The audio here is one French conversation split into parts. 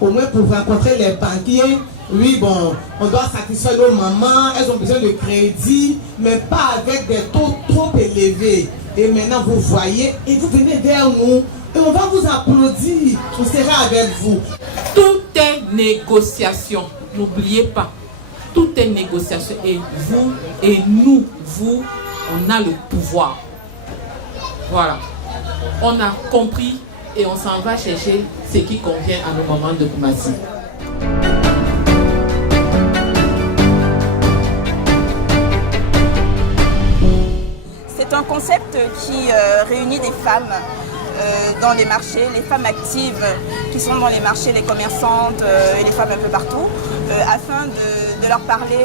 au moins pour rencontrer les banquiers. Oui, bon, on doit satisfaire nos mamans, elles ont besoin de crédit, mais pas avec des taux trop élevés. Et maintenant, vous voyez, et vous venez vers nous, et on va vous applaudir, on sera avec vous. Tout est négociation, n'oubliez pas. Tout est négociation, et vous, et nous, vous, on a le pouvoir. Voilà. On a compris et on s'en va chercher ce qui convient à nos mamans de Koumassi. C'est un concept qui réunit des femmes dans les marchés, les femmes actives qui sont dans les marchés, les commerçantes et les femmes un peu partout, afin de leur parler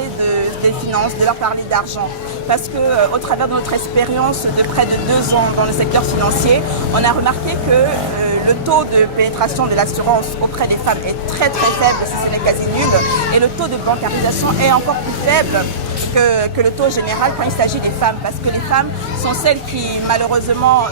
des finances, de leur parler d'argent. Parce qu'au travers de notre expérience de près de 2 ans dans le secteur financier, on a remarqué que le taux de pénétration de l'assurance auprès des femmes est très faible, si ce n'est quasi nul, et le taux de bancarisation est encore plus faible que le taux général quand il s'agit des femmes, parce que les femmes sont celles qui malheureusement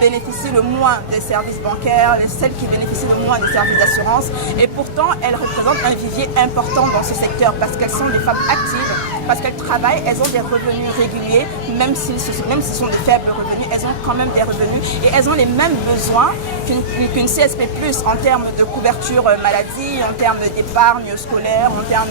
bénéficient le moins des services bancaires, celles qui bénéficient le moins des services d'assurance, et pourtant elles représentent un vivier important dans ce secteur parce qu'elles sont des femmes actives, parce qu'elles travaillent, elles ont des revenus réguliers, même si ce sont de faibles revenus, elles ont quand même des revenus et elles ont les mêmes besoins qu'une CSP+, en termes de couverture maladie, en termes d'épargne scolaire, en termes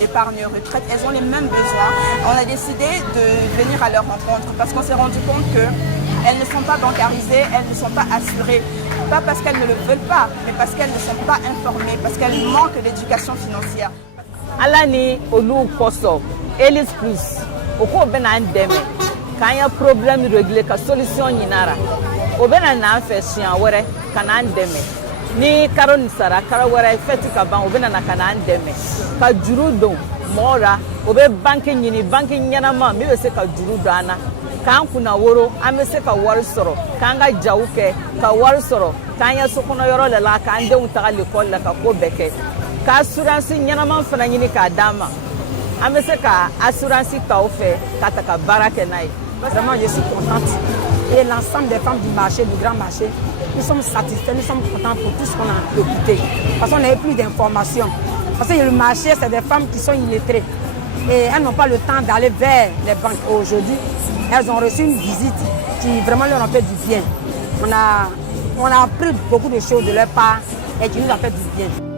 d'épargne retraite, elles ont les mêmes besoins. On a décidé de venir à leur rencontre parce qu'on s'est rendu compte qu'elles ne sont pas bancarisées, elles ne sont pas assurées. Pas parce qu'elles ne le veulent pas, mais parce qu'elles ne sont pas informées, parce qu'elles manquent d'éducation financière. Alani olu koso Elis Plus oko bena ndeme kanya problème réglé ka solution nyinara obena na afesia wore kana ndeme ni karon sara kara wore feti ka ban obena na kana ndeme ka juru don mora obe banki nyini banki nyana ma mi be se ka juru dana kan kuna woro ame se ka wari soro kanga jawuke ka wari soro kanya sokono yoro la kan de unta l'école la ka ko beke ka assurance nyanaman fana nyini ka dama amese ka assurance ka ofe kata ka barake nai. Vraiment je suis contente et l'ensemble des femmes du marché, du grand marché, nous sommes satisfaits, nous sommes contents pour tout ce qu'on a écouté parce qu'on n'avait plus d'informations, parce que le marché c'est des femmes qui sont illettrées et elles n'ont pas le temps d'aller vers les banques. Aujourd'hui elles ont reçu une visite qui vraiment leur a fait du bien. On a appris beaucoup de choses de leur part et qui nous a fait du bien.